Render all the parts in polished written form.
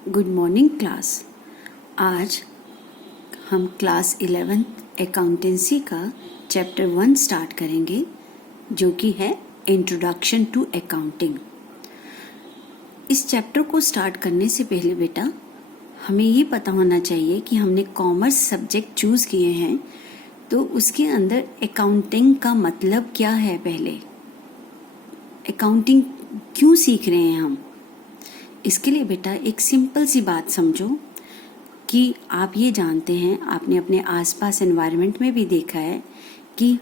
Good morning class. आज हम class 11 accountancy का चैप्टर 1 स्टार्ट करेंगे, जो कि है इंट्रोडक्शन टू अकाउंटिंग। इस चैप्टर को स्टार्ट करने से पहले बेटा हमें ये पता होना चाहिए कि हमने कॉमर्स सब्जेक्ट चूज़ किए हैं, तो उसके अंदर अकाउंटिंग का मतलब क्या है। पहले अकाउंटिंग क्यों सीख रहे हैं हम, इसके लिए बेटा एक सिंपल सी बात समझो कि आप ये जानते हैं, आपने अपने आसपास एनवायरनमेंट में भी देखा है कि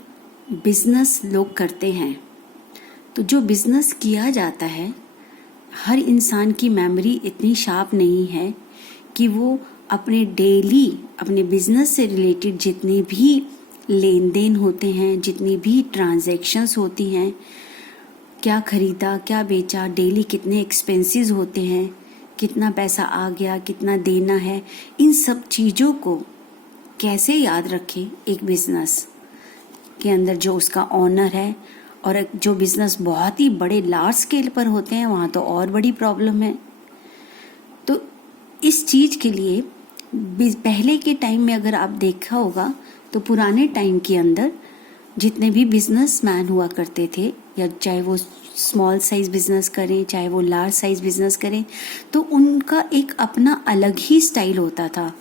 बिजनेस लोग करते हैं। तो जो बिजनेस किया जाता है, हर इंसान की मेमोरी इतनी शार्प नहीं है कि वो अपने डेली अपने बिजनेस से रिलेटेड जितने भी लेन देन होते हैं, जितनी भी ट्रांजैक्शंस होती हैं, क्या खरीदा क्या बेचा, डेली कितने एक्सपेंसेस होते हैं, कितना पैसा आ गया, कितना देना है, इन सब चीज़ों को कैसे याद रखे एक बिजनेस के अंदर जो उसका ऑनर है। और जो बिजनेस बहुत ही बड़े लार्ज स्केल पर होते हैं, वहाँ तो और बड़ी प्रॉब्लम है। तो इस चीज़ के लिए पहले के टाइम में अगर आप देखा होगा तो पुराने टाइम के अंदर जितने भी बिजनेसमैन हुआ करते थे, या चाहे वो स्मॉल साइज बिजनेस करें चाहे वो लार्ज साइज बिजनेस करें, तो उनका एक अपना अलग ही स्टाइल होता था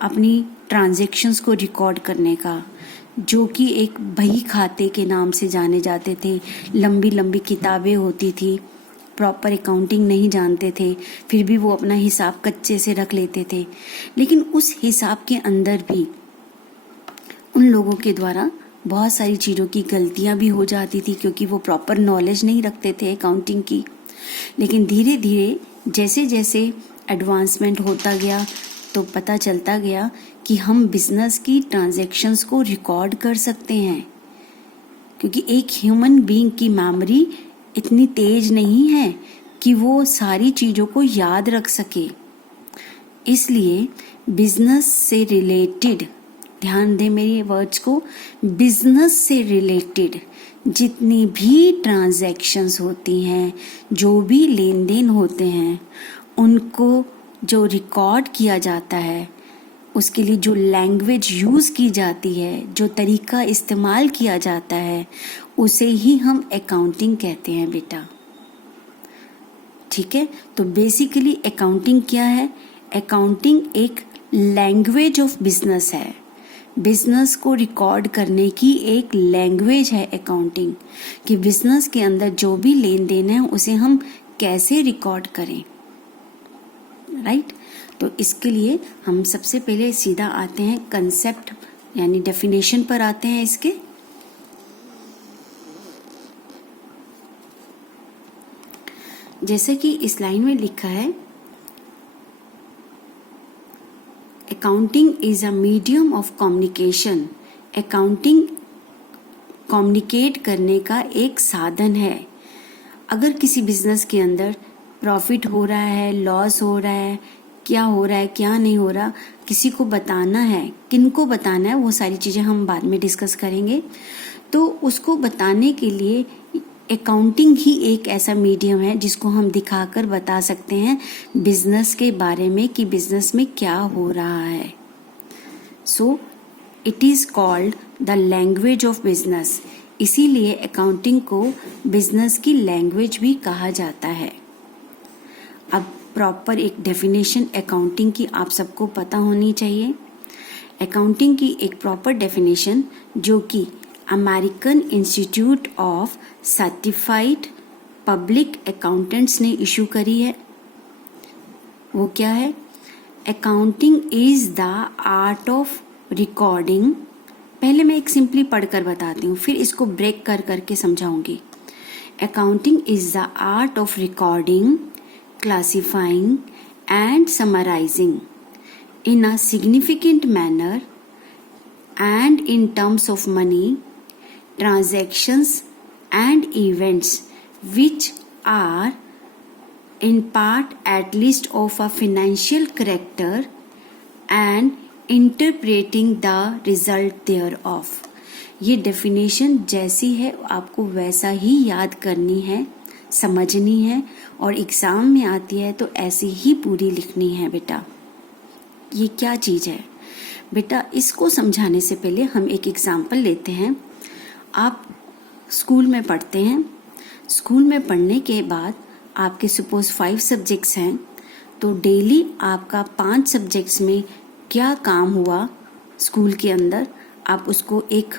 अपनी ट्रांजैक्शंस को रिकॉर्ड करने का, जो कि एक बही खाते के नाम से जाने जाते थे। लंबी लंबी किताबें होती थी, प्रॉपर अकाउंटिंग नहीं जानते थे, फिर भी वो अपना हिसाब कच्चे से रख लेते थे। लेकिन उस हिसाब के अंदर भी उन लोगों के द्वारा बहुत सारी चीज़ों की गलतियां भी हो जाती थी, क्योंकि वो प्रॉपर नॉलेज नहीं रखते थे अकाउंटिंग की। लेकिन धीरे धीरे जैसे जैसे एडवांसमेंट होता गया, तो पता चलता गया कि हम बिजनेस की ट्रांजैक्शंस को रिकॉर्ड कर सकते हैं, क्योंकि एक ह्यूमन बीइंग की मेमोरी इतनी तेज नहीं है कि वो सारी चीज़ों को याद रख सके। इसलिए बिजनेस से रिलेटेड, ध्यान दें मेरी वर्ड्स को, बिजनेस से रिलेटेड जितनी भी ट्रांजैक्शंस होती हैं, जो भी लेन देन होते हैं, उनको जो रिकॉर्ड किया जाता है, उसके लिए जो लैंग्वेज यूज़ की जाती है, जो तरीका इस्तेमाल किया जाता है, उसे ही हम अकाउंटिंग कहते हैं बेटा। ठीक है, तो बेसिकली अकाउंटिंग क्या है? अकाउंटिंग एक लैंग्वेज ऑफ बिजनेस है। बिजनेस को रिकॉर्ड करने की एक लैंग्वेज है अकाउंटिंग, कि बिजनेस के अंदर जो भी लेन देन है उसे हम कैसे रिकॉर्ड करें। राइट? तो इसके लिए हम सबसे पहले सीधा आते हैं कंसेप्ट यानी डेफिनेशन पर आते हैं इसके। जैसे कि इस लाइन में लिखा है, accounting is a medium of communication. Accounting communicate करने का एक साधन है। अगर किसी बिजनेस के अंदर प्रॉफिट हो रहा है, लॉस हो रहा है, क्या हो रहा है क्या नहीं हो रहा, किसी को बताना है, किनको बताना है, वो सारी चीज़ें हम बाद में डिस्कस करेंगे। तो उसको बताने के लिए अकाउंटिंग ही एक ऐसा मीडियम है जिसको हम दिखाकर बता सकते हैं बिजनेस के बारे में कि बिजनेस में क्या हो रहा है। So it is called the language of business. इसीलिए अकाउंटिंग को बिजनेस की लैंग्वेज भी कहा जाता है। अब प्रॉपर एक डेफिनेशन अकाउंटिंग की आप सबको पता होनी चाहिए। अकाउंटिंग की एक प्रॉपर डेफिनेशन जो कि American institute of certified public accountants ने इशू करी है, वो क्या है? Accounting is the art of recording. पहले मैं एक सिंपली पढ़कर बताती हूँ, फिर इसको ब्रेक कर करके समझाऊंगी। Accounting is the art of recording, classifying and summarizing in a significant manner and in terms of money, transactions and events which are in part at least of a financial character and interpreting the result thereof। ये definition जैसी है आपको वैसा ही याद करनी है, समझनी है और एग्ज़ाम में आती है तो ऐसे ही पूरी लिखनी है बेटा। ये क्या चीज़ है बेटा, इसको समझाने से पहले हम एक एग्जाम्पल लेते हैं। आप स्कूल में पढ़ते हैं, स्कूल में पढ़ने के बाद आपके सपोज 5 सब्जेक्ट्स हैं, तो डेली आपका 5 सब्जेक्ट्स में क्या काम हुआ स्कूल के अंदर, आप उसको एक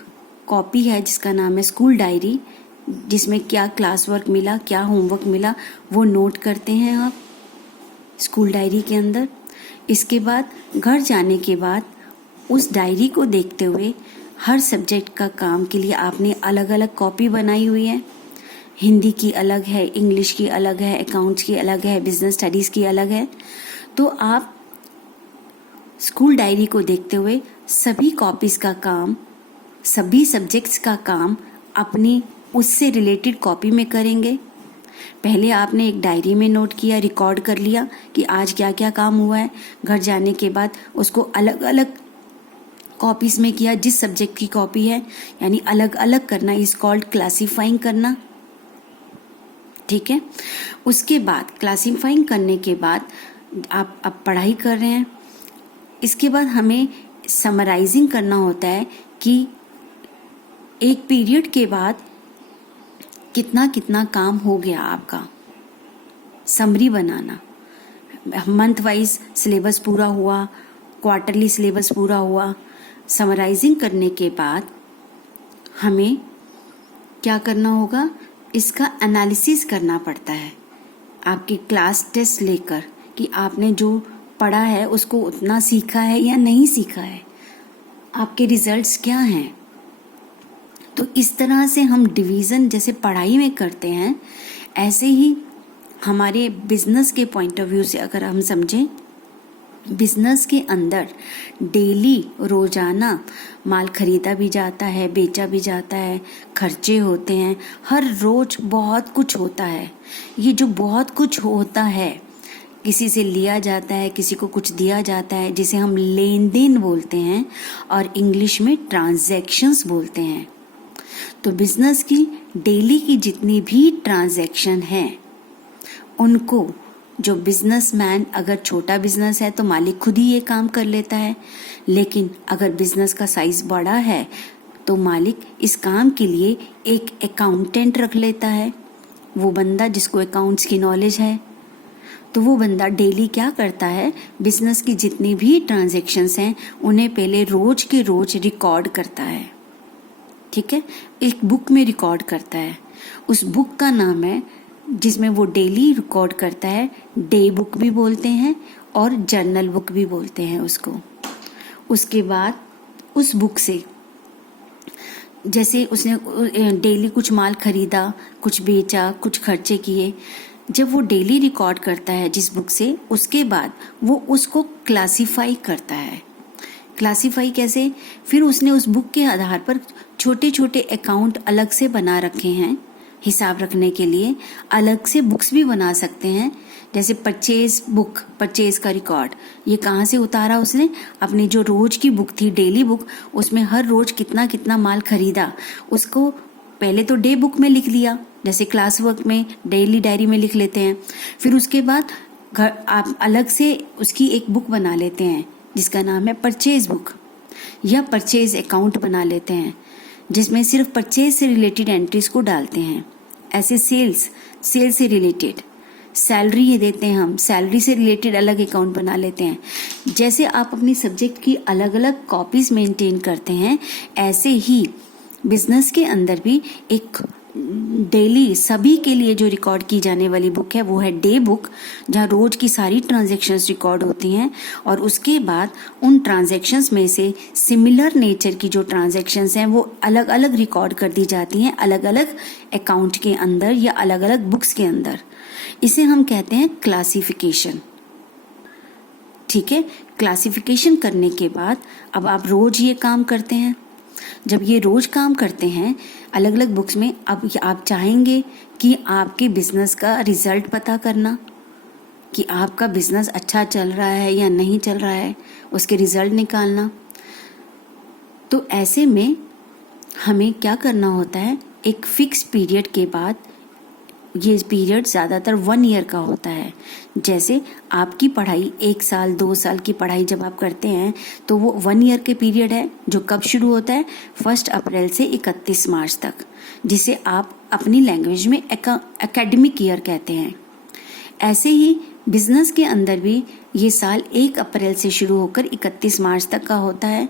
कॉपी है जिसका नाम है स्कूल डायरी, जिसमें क्या क्लास वर्क मिला, क्या होमवर्क मिला, वो नोट करते हैं आप स्कूल डायरी के अंदर। इसके बाद घर जाने के बाद उस डायरी को देखते हुए हर सब्जेक्ट का काम के लिए आपने अलग अलग कॉपी बनाई हुई है। हिंदी की अलग है, इंग्लिश की अलग है, अकाउंट्स की अलग है, बिजनेस स्टडीज़ की अलग है। तो आप स्कूल डायरी को देखते हुए सभी कॉपीज़ का काम, सभी सब्जेक्ट्स का काम अपनी उससे रिलेटेड कॉपी में करेंगे। पहले आपने एक डायरी में नोट किया, रिकॉर्ड कर लिया कि आज क्या क्या काम हुआ है। घर जाने के बाद उसको अलग अलग कॉपीज़ में किया, जिस सब्जेक्ट की कॉपी है, यानी अलग अलग करना इज कॉल्ड क्लासीफाइंग करना। ठीक है, उसके बाद क्लासीफाइंग करने के बाद आप अब पढ़ाई कर रहे हैं। इसके बाद हमें समराइजिंग करना होता है कि एक पीरियड के बाद कितना कितना काम हो गया आपका, समरी बनाना, मंथ वाइज सिलेबस पूरा हुआ, क्वार्टरली सिलेबस पूरा हुआ। समराइजिंग करने के बाद हमें क्या करना होगा, इसका एनालिसिस करना पड़ता है आपके क्लास टेस्ट लेकर कि आपने जो पढ़ा है उसको उतना सीखा है या नहीं सीखा है, आपके रिजल्ट्स क्या हैं। तो इस तरह से हम डिवीज़न जैसे पढ़ाई में करते हैं, ऐसे ही हमारे बिजनेस के पॉइंट ऑफ व्यू से अगर हम समझें, बिजनेस के अंदर डेली रोजाना माल खरीदा भी जाता है, बेचा भी जाता है, खर्चे होते हैं, हर रोज बहुत कुछ होता है। ये जो बहुत कुछ होता है, किसी से लिया जाता है, किसी को कुछ दिया जाता है, जिसे हम लेन देन बोलते हैं और इंग्लिश में ट्रांजैक्शंस बोलते हैं। तो बिजनेस की डेली की जितनी भी ट्रांजैक्शन है, उनको जो बिजनेसमैन, अगर छोटा बिजनेस है तो मालिक खुद ही ये काम कर लेता है, लेकिन अगर बिजनेस का साइज बड़ा है तो मालिक इस काम के लिए एक अकाउंटेंट रख लेता है। वो बंदा जिसको अकाउंट्स की नॉलेज है, तो वो बंदा डेली क्या करता है, बिजनेस की जितनी भी ट्रांजैक्शंस हैं उन्हें पहले रोज के रोज रिकॉर्ड करता है। ठीक है, एक बुक में रिकॉर्ड करता है। उस बुक का नाम है, जिसमें वो डेली रिकॉर्ड करता है, डे बुक भी बोलते हैं और जर्नल बुक भी बोलते हैं उसको। उसके बाद उस बुक से जैसे उसने डेली कुछ माल खरीदा, कुछ बेचा, कुछ खर्चे किए, जब वो डेली रिकॉर्ड करता है जिस बुक से, उसके बाद वो उसको क्लासीफाई करता है। क्लासीफाई कैसे, फिर उसने उस बुक के आधार पर छोटे छोटे अकाउंट अलग से बना रखे हैं, हिसाब रखने के लिए अलग से बुक्स भी बना सकते हैं। जैसे परचेज बुक, परचेज का रिकॉर्ड, ये कहाँ से उतारा उसने, अपनी जो रोज की बुक थी, डेली बुक, उसमें हर रोज कितना कितना माल खरीदा, उसको पहले तो डे बुक में लिख लिया, जैसे क्लास वर्क में डेली डायरी में लिख लेते हैं। फिर उसके बाद घर आप अलग से उसकी एक बुक बना लेते हैं जिसका नाम है परचेज बुक, या परचेज अकाउंट बना लेते हैं जिसमें सिर्फ परचेज से रिलेटेड एंट्रीज को डालते हैं। ऐसे सेल्स से रिलेटेड, सैलरी ये देते हैं हम, सैलरी से रिलेटेड अलग अकाउंट बना लेते हैं। जैसे आप अपनी सब्जेक्ट की अलग अलग कॉपीज मेंटेन करते हैं, ऐसे ही बिजनेस के अंदर भी एक डेली सभी के लिए जो रिकॉर्ड की जाने वाली बुक है वो है डे बुक, जहाँ रोज की सारी ट्रांजैक्शंस रिकॉर्ड होती हैं। और उसके बाद उन ट्रांजैक्शंस में से सिमिलर नेचर की जो ट्रांजैक्शंस हैं वो अलग अलग रिकॉर्ड कर दी जाती हैं, अलग अलग अकाउंट के अंदर या अलग अलग बुक्स के अंदर। इसे हम कहते हैं क्लासिफिकेशन। ठीक है, क्लासिफिकेशन करने के बाद अब आप रोज ये काम करते हैं। जब ये रोज काम करते हैं अलग अलग बुक्स में, अब आप चाहेंगे कि आपके बिजनेस का रिजल्ट पता करना, कि आपका बिजनेस अच्छा चल रहा है या नहीं चल रहा है, उसके रिजल्ट निकालना। तो ऐसे में हमें क्या करना होता है, एक फिक्स पीरियड के बाद ये पीरियड ज़्यादातर 1 ईयर का होता है। जैसे आपकी पढ़ाई 1 साल 2 साल की पढ़ाई जब आप करते हैं तो वो 1 ईयर के पीरियड है, जो कब शुरू होता है 1 अप्रैल से 31 मार्च तक, जिसे आप अपनी लैंग्वेज में एकेडमिक ईयर कहते हैं। ऐसे ही बिजनेस के अंदर भी ये साल 1 अप्रैल से शुरू होकर 31 मार्च तक का होता है,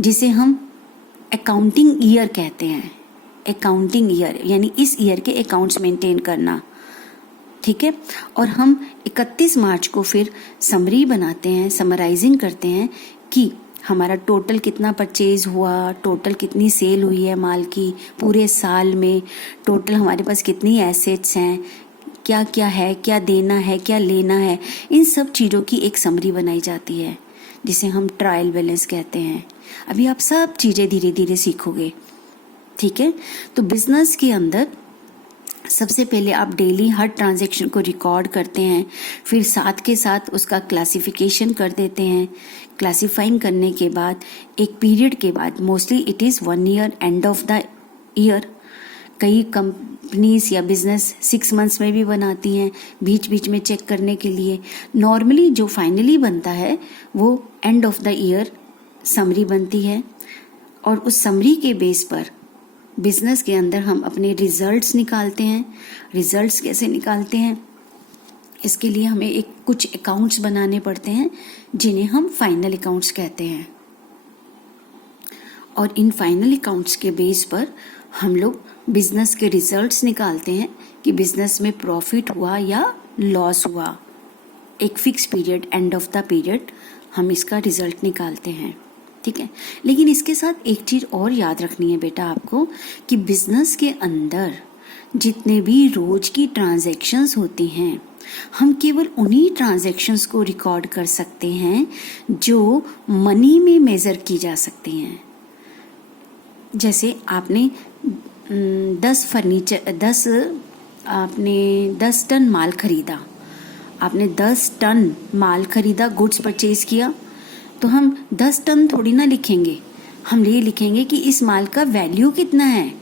जिसे हम अकाउंटिंग ईयर कहते हैं। अकाउंटिंग ईयर यानी इस ईयर के अकाउंट्स मेंटेन करना, ठीक है। और हम 31 मार्च को फिर समरी बनाते हैं, समराइजिंग करते हैं कि हमारा टोटल कितना परचेज हुआ, टोटल कितनी सेल हुई है माल की पूरे साल में, टोटल हमारे पास कितनी एसेट्स हैं, क्या क्या है, क्या देना है, क्या लेना है, इन सब चीज़ों की एक समरी बनाई जाती है, जिसे हम ट्रायल बैलेंस कहते हैं। अभी आप सब चीज़ें धीरे धीरे सीखोगे, ठीक है। तो बिजनेस के अंदर सबसे पहले आप डेली हर ट्रांजैक्शन को रिकॉर्ड करते हैं, फिर साथ के साथ उसका क्लासिफिकेशन कर देते हैं। क्लासिफाइंग करने के बाद एक पीरियड के बाद, mostly it is 1 year, end of the year, कई कंपनीज या बिजनेस 6 मंथ्स में भी बनाती हैं बीच बीच में चेक करने के लिए। नॉर्मली जो फाइनली बनता है वो end of the year summary बनती है, और उस समरी के बेस पर बिजनेस के अंदर हम अपने रिजल्ट्स निकालते हैं। रिजल्ट्स कैसे निकालते हैं, इसके लिए हमें कुछ अकाउंट्स बनाने पड़ते हैं, जिन्हें हम फाइनल अकाउंट्स कहते हैं। और इन फाइनल अकाउंट्स के बेस पर हम लोग बिजनेस के रिजल्ट्स निकालते हैं कि बिजनेस में प्रॉफिट हुआ या लॉस हुआ। एक fix period, end of the period, हम इसका रिजल्ट निकालते हैं, ठीक है। लेकिन इसके साथ एक चीज़ और याद रखनी है बेटा आपको, कि बिजनेस के अंदर जितने भी रोज की ट्रांजैक्शंस होती हैं, हम केवल उन्हीं ट्रांजैक्शंस को रिकॉर्ड कर सकते हैं जो मनी में मेज़र की जा सकती हैं। जैसे आपने 10 टन माल खरीदा, आपने 10 टन माल खरीदा, गुड्स परचेज किया, तो हम 10 टन थोड़ी ना लिखेंगे, हम ये लिखेंगे कि इस माल का वैल्यू कितना है,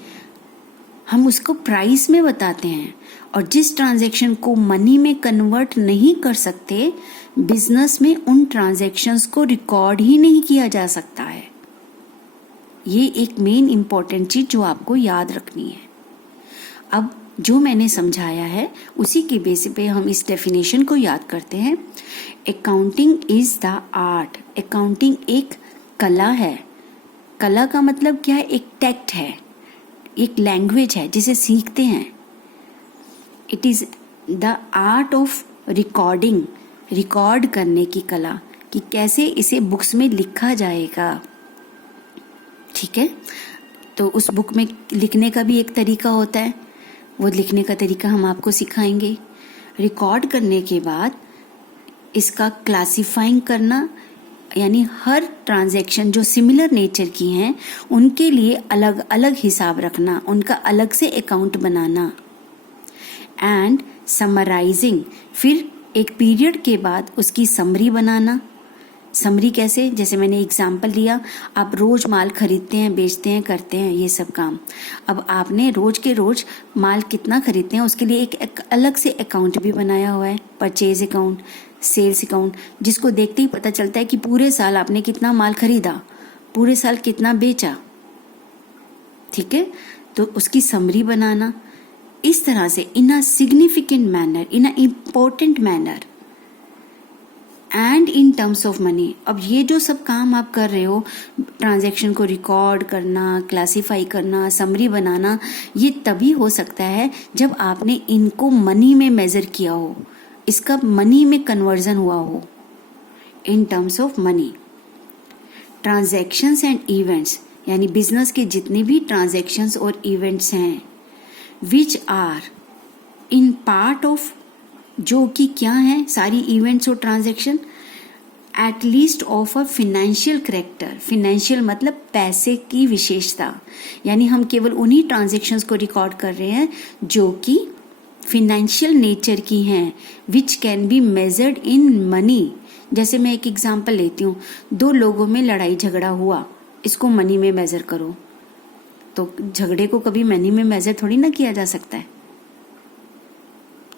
हम उसको प्राइस में बताते हैं। और जिस ट्रांजैक्शन को मनी में कन्वर्ट नहीं कर सकते, बिजनेस में उन ट्रांजैक्शंस को रिकॉर्ड ही नहीं किया जा सकता है। ये एक मेन इम्पॉर्टेंट चीज जो आपको याद रखनी है। अब जो मैंने समझाया है उसी के बेसिस पे हम इस डेफिनेशन को याद करते हैं। Accounting is the art. Accounting एक कला है। कला का मतलब क्या है? एक टैक्ट है, एक लैंग्वेज है जिसे सीखते हैं। It is the art of recording, record करने की कला, कि कैसे इसे बुक्स में लिखा जाएगा। ठीक है, तो उस बुक में लिखने का भी एक तरीका होता है, वो लिखने का तरीका हम आपको सिखाएंगे। रिकॉर्ड करने के बाद इसका क्लासिफाइंग करना, यानी हर ट्रांजैक्शन जो सिमिलर नेचर की हैं उनके लिए अलग अलग हिसाब रखना, उनका अलग से अकाउंट बनाना। एंड समराइजिंग, फिर एक पीरियड के बाद उसकी समरी बनाना। समरी कैसे? जैसे मैंने एग्जाम्पल दिया, आप रोज माल खरीदते हैं, बेचते हैं, करते हैं ये सब काम। अब आपने रोज के रोज माल कितना खरीदते हैं उसके लिए एक अलग से अकाउंट भी बनाया हुआ है, परचेज अकाउंट, सेल्स अकाउंट, जिसको देखते ही पता चलता है कि पूरे साल आपने कितना माल खरीदा, पूरे साल कितना बेचा। ठीक है, तो उसकी समरी बनाना। इस तरह से in a significant manner, in a important manner and in terms of money. अब ये जो सब काम आप कर रहे हो, ट्रांजैक्शन को रिकॉर्ड करना, क्लासिफाई करना, समरी बनाना, ये तभी हो सकता है जब आपने इनको मनी में मेजर किया हो, इसका मनी में कन्वर्जन हुआ हो, in terms of money. Transactions and events, यानी बिजनेस के जितने भी ट्रांजैक्शंस और इवेंट्स हैं, which are in part of, जो कि क्या है, सारी इवेंट्स और transaction at least of a financial character. Financial मतलब पैसे की विशेषता, यानी हम केवल उन्हीं ट्रांजैक्शंस को रिकॉर्ड कर रहे हैं जो कि फिनेंशियल नेचर की हैं, which can be measured in money. जैसे मैं एक एग्जांपल लेती हूँ, 2 लोगों में लड़ाई झगड़ा हुआ, इसको मनी में मेजर करो, तो झगड़े को कभी मनी में मेजर थोड़ी ना किया जा सकता है।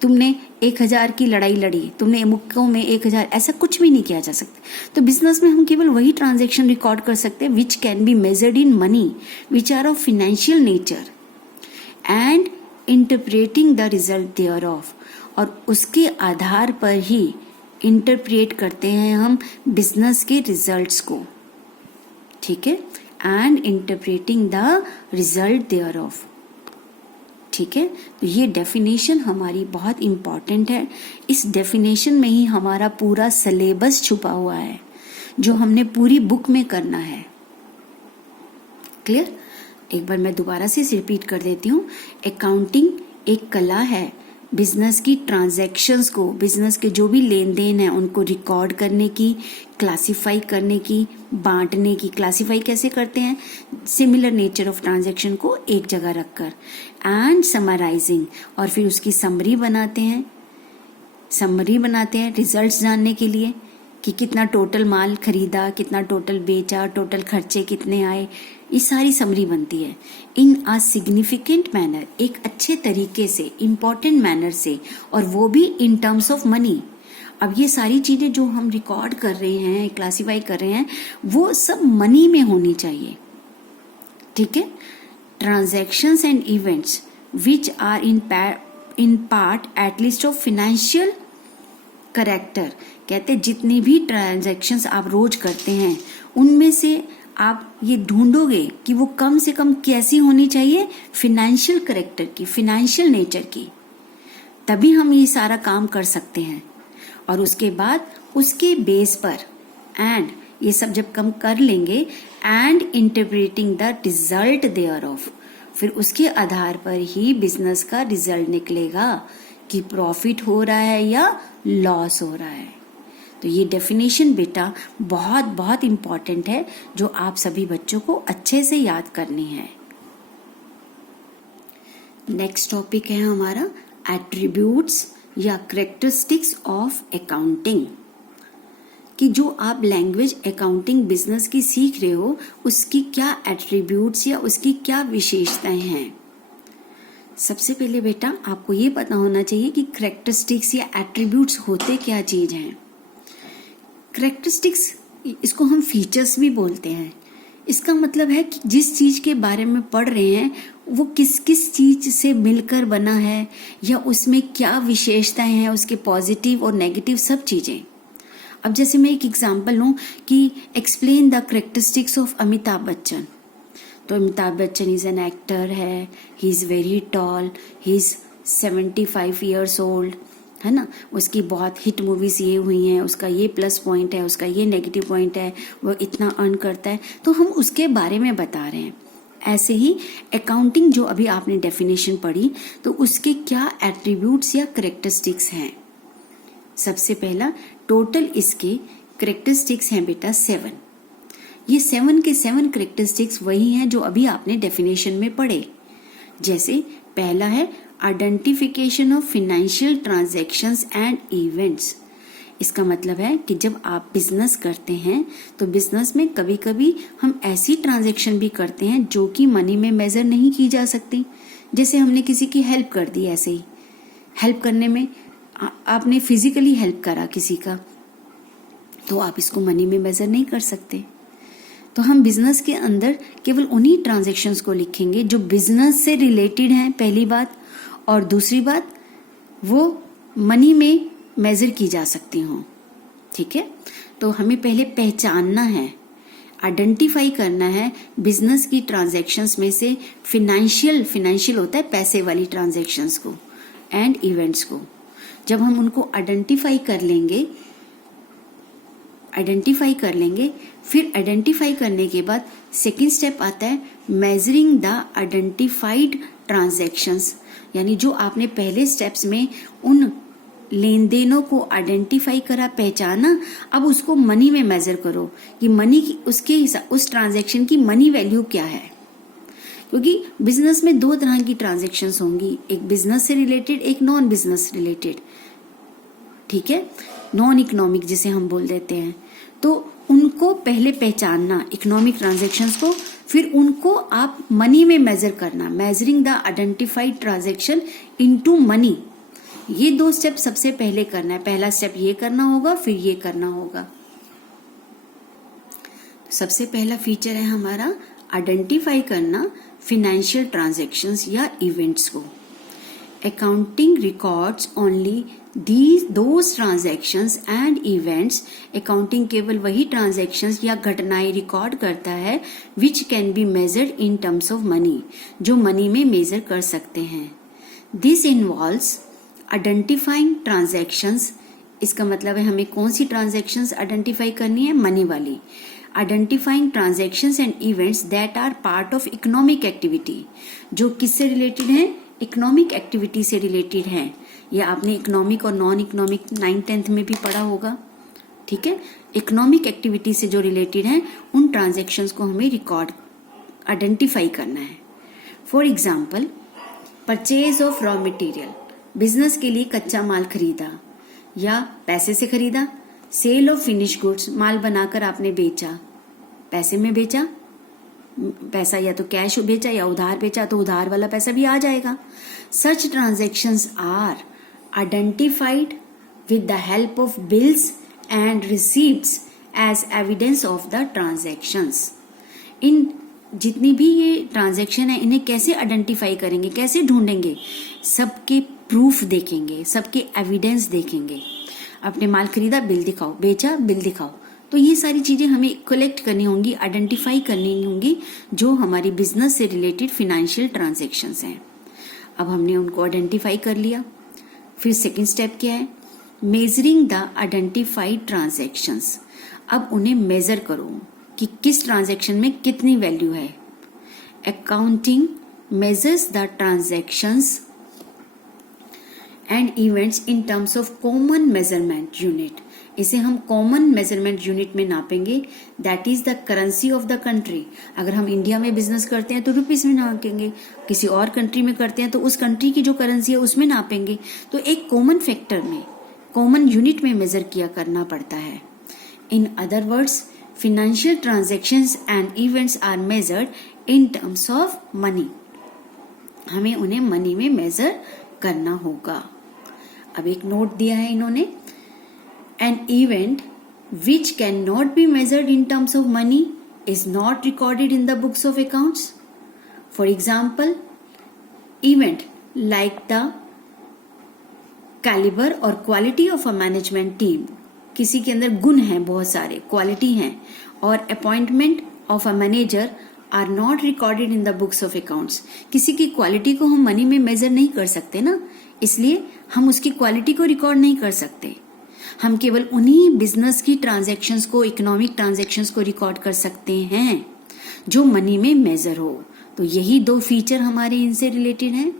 तुमने 1000 की लड़ाई लड़ी, तुमने मुक्कों में 1000, ऐसा कुछ भी नहीं किया जा सकता। तो बिजनेस में हम केवल वही ट्रांजैक्शन रिकॉर्ड कर सकते हैं which can be measured in money, which are of financial nature and interpreting the result thereof, और उसके आधार पर ही इंटरप्रेट करते हैं हम बिजनेस के रिजल्ट्स को, ठीक है, and interpreting the result thereof, ठीक है। तो ये डेफिनेशन हमारी बहुत इंपॉर्टेंट है। इस डेफिनेशन में ही हमारा पूरा सिलेबस छुपा हुआ है जो हमने पूरी बुक में करना है। क्लियर? एक बार मैं दोबारा से रिपीट कर देती हूँ। अकाउंटिंग एक कला है बिजनेस की ट्रांजैक्शंस को, बिजनेस के जो भी लेन देन है उनको रिकॉर्ड करने की, क्लासिफाई करने की, बांटने की। क्लासिफाई कैसे करते हैं? सिमिलर नेचर ऑफ ट्रांजैक्शन को एक जगह रखकर, एंड समराइजिंग, और फिर उसकी समरी बनाते हैं। समरी बनाते हैं रिजल्ट्स जानने के लिए कि कितना टोटल माल खरीदा, कितना टोटल बेचा, टोटल खर्चे कितने आए, ये सारी समरी बनती है इन अ सिग्निफिकेंट मैनर, एक अच्छे तरीके से, इम्पॉर्टेंट मैनर से, और वो भी इन टर्म्स ऑफ मनी। अब ये सारी चीजें जो हम रिकॉर्ड कर रहे हैं, क्लासिफाई कर रहे हैं, वो सब मनी में होनी चाहिए, ठीक है। Transactions and events which are in part at least of financial character, कहते हैं जितनी भी ट्रांजैक्शंस आप रोज करते हैं उनमें से आप ये ढूंढोगे कि वो कम से कम कैसी होनी चाहिए, फिनेंशियल करेक्टर की, फिनेंशियल नेचर की, तभी हम ये सारा काम कर सकते हैं। और उसके बाद उसके बेस पर एंड ये सब जब कम कर लेंगे, and interpreting the result thereof, फिर उसके आधार पर ही बिजनेस का रिजल्ट निकलेगा कि प्रॉफिट हो रहा है या लॉस हो रहा है। तो ये डेफिनेशन बेटा बहुत बहुत इंपॉर्टेंट है जो आप सभी बच्चों को अच्छे से याद करनी है। नेक्स्ट टॉपिक है हमारा एट्रीब्यूट्स या कैरेक्टरिस्टिक्स ऑफ अकाउंटिंग, कि जो आप लैंग्वेज अकाउंटिंग बिजनेस की सीख रहे हो उसकी क्या एट्रीब्यूट्स या उसकी क्या विशेषताएं हैं। सबसे पहले बेटा आपको ये पता होना चाहिए कि कैरेक्टरिस्टिक्स या एट्रीब्यूट्स होते क्या चीज हैं। कैरेक्टरिस्टिक्स, इसको हम फीचर्स भी बोलते हैं। इसका मतलब है कि जिस चीज के बारे में पढ़ रहे हैं वो किस किस चीज से मिलकर बना है, या उसमें क्या विशेषताएं हैं, उसके पॉजिटिव और नेगेटिव सब चीजें। अब जैसे मैं एक एग्जांपल लूं कि explain the characteristics of Amitabh Bachchan, तो Amitabh Bachchan is an actor है, he is very tall, he is 75 years old, है ना। उसकी बहुत हिट मूवीज ये हुई हैं, उसका ये प्लस पॉइंट है, उसका ये नेगेटिव पॉइंट है, वो इतना अर्न करता है, तो हम उसके बारे में बता रहे हैं। ऐसे ही अकाउंटिंग जो अभी आपने डेफिनेशन पढ़ी, तो उसके क्या एट्रीब्यूट्स या कैरेक्टरिस्टिक्स हैं। सबसे पहला टोटल इसके कैरेक्टरिस्टिक्स हैं बेटा 7। ये 7 के 7 कैरेक्टरिस्टिक्स वही हैं जो अभी आपने डेफिनेशन में पढ़े। जैसे पहला है identification of financial transactions and events. इसका मतलब है कि जब आप बिजनेस करते हैं तो बिजनेस में कभी कभी हम ऐसी ट्रांजैक्शन भी करते हैं जो कि मनी में मेजर नहीं की जा सकती। जैसे हमने किसी की हेल्प कर दी, ऐसे ही हेल्प करने में आपने फिजिकली हेल्प करा किसी का, तो आप इसको मनी में मेजर नहीं कर सकते। तो हम बिजनेस के अंदर केवल उन्हीं ट्रांजैक्शंस को लिखेंगे जो बिजनेस से रिलेटेड हैं, पहली बात, और दूसरी बात वो मनी में मेजर की जा सकती हों, ठीक है। तो हमें पहले पहचानना है, आइडेंटिफाई करना है बिजनेस की ट्रांजैक्शंस में से फिनेंशियल होता है पैसे वाली ट्रांजैक्शंस को, एंड इवेंट्स को। जब हम उनको आइडेंटिफाई कर लेंगे, फिर आइडेंटिफाई करने के बाद सेकेंड स्टेप आता है मेजरिंग द आइडेंटिफाइड ट्रांजैक्शंस, यानी जो आपने पहले स्टेप्स में उन लेन देनों को आइडेंटिफाई करा, पहचाना, अब उसको मनी में मेजर करो कि मनी की उस ट्रांजैक्शन की मनी वैल्यू क्या है। क्योंकि बिजनेस में 2 तरह की ट्रांजैक्शंस होंगी, एक बिजनेस से रिलेटेड, एक नॉन बिजनेस रिलेटेड, ठीक है, नॉन इकोनॉमिक जिसे हम बोल देते हैं। तो उनको पहले पहचानना, इकोनॉमिक ट्रांजैक्शंस को, फिर उनको आप मनी में मेजर करना, measuring the identified transaction into money. ये 2 स्टेप सबसे पहले करना है। पहला स्टेप ये करना होगा, फिर ये करना होगा। सबसे पहला फीचर है हमारा आइडेंटिफाई करना फिनेंशियल ट्रांजैक्शंस या इवेंट्स को। Accounting records only those transactions and events. Accounting केवल वही ट्रांजैक्शंस या घटनाएं रिकॉर्ड करता है विच can be measured in terms of money, जो मनी में मेजर कर सकते हैं। This involves identifying transactions. इसका मतलब है हमें कौन सी ट्रांजैक्शंस आइडेंटिफाई करनी है, मनी वाली। Identifying transactions and events that are part of economic activity, जो किससे रिलेटेड है, इकोनॉमिक एक्टिविटी से रिलेटेड है। या आपने इकोनॉमिक और नॉन इकोनॉमिक 9th-10th में भी पढ़ा होगा, ठीक है। इकोनॉमिक एक्टिविटी से जो रिलेटेड है उन ट्रांजैक्शंस को हमें रिकॉर्ड आइडेंटिफाई करना है। For example, purchase of raw material, business के लिए कच्चा माल खरीदा या पैसे से खरीदा। सेल ऑफ फिनिश गुड्स, माल बनाकर आपने बेचा, पैसे में बेचा, पैसा या तो कैश बेचा या उधार बेचा, तो उधार वाला पैसा भी आ जाएगा। Such transactions are identified with the help of bills and receipts as evidence of the transactions. इन जितनी भी ये ट्रांजैक्शन है इन्हें कैसे आइडेंटिफाई करेंगे, कैसे ढूंढेंगे, सबके प्रूफ देखेंगे, सबके एविडेंस देखेंगे। आपने माल खरीदा, बिल दिखाओ, बेचा, बिल दिखाओ। तो ये सारी चीजें हमें कलेक्ट करनी होंगी, आइडेंटिफाई करनी होंगी, जो हमारी बिजनेस से रिलेटेड फिनेंशियल ट्रांजैक्शंस हैं। अब हमने उनको आइडेंटिफाई कर लिया। फिर सेकंड स्टेप क्या है, मेजरिंग द आइडेंटिफाइड ट्रांजैक्शंस। अब उन्हें मेजर करो कि किस ट्रांजैक्शन में कितनी वैल्यू है। Accounting measures the transactions and events in terms of common measurement unit. इसे हम कॉमन मेजरमेंट यूनिट में नापेंगे, that is the currency of the country. अगर हम इंडिया में बिजनेस करते हैं तो रुपीस में नापेंगे, किसी और कंट्री में करते हैं तो उस कंट्री की जो करेंसी है उसमें नापेंगे। तो एक कॉमन फैक्टर में, कॉमन यूनिट में मेजर किया करना पड़ता है। In other words, financial transactions and events are measured in terms of money। हमें उन्हें मनी में मेजर करना होगा। अब एक नोट दिया है इन्होंने, an event which cannot be measured in terms of money is not recorded in the books of accounts। For example, event like the caliber or quality of a management team, किसी के अंदर गुण हैं, बहुत सारे क्वालिटी हैं, और appointment of a manager are not recorded in the books of accounts. किसी की क्वालिटी को हम मनी में मेजर नहीं कर सकते ना, इसलिए हम उसकी क्वालिटी को रिकॉर्ड नहीं कर सकते। हम केवल उन्हीं बिजनेस की ट्रांजैक्शंस को, इकोनॉमिक ट्रांजैक्शंस को रिकॉर्ड कर सकते हैं जो मनी में मेजर हो। तो यही 2 फीचर हमारे इनसे रिलेटेड हैं।